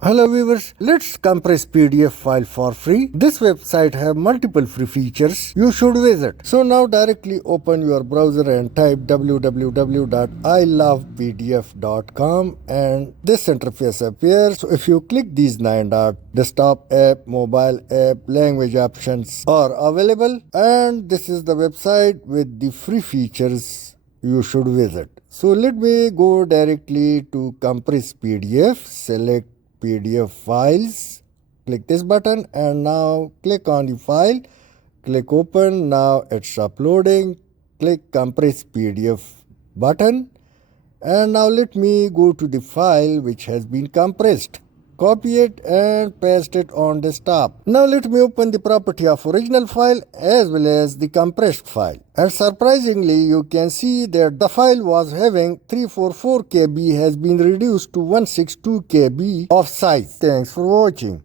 Hello viewers, let's compress PDF file for free. This website have multiple free features you should visit. So now directly open your browser and type www.ilovepdf.com and this interface appears. So if you click these 9 dots, desktop app, mobile app, language options are available, and this is the website with the free features you should visit. So let me go directly to compress PDF, select PDF files, click this button and now click on the file, click open. Now it's uploading, click compress PDF button, and now let me go to the file which has been compressed. Copy it and paste it on desktop. Now let me open the property of original file as well as the compressed file. And surprisingly, you can see that the file was having 344 KB has been reduced to 162 KB of size. Thanks for watching.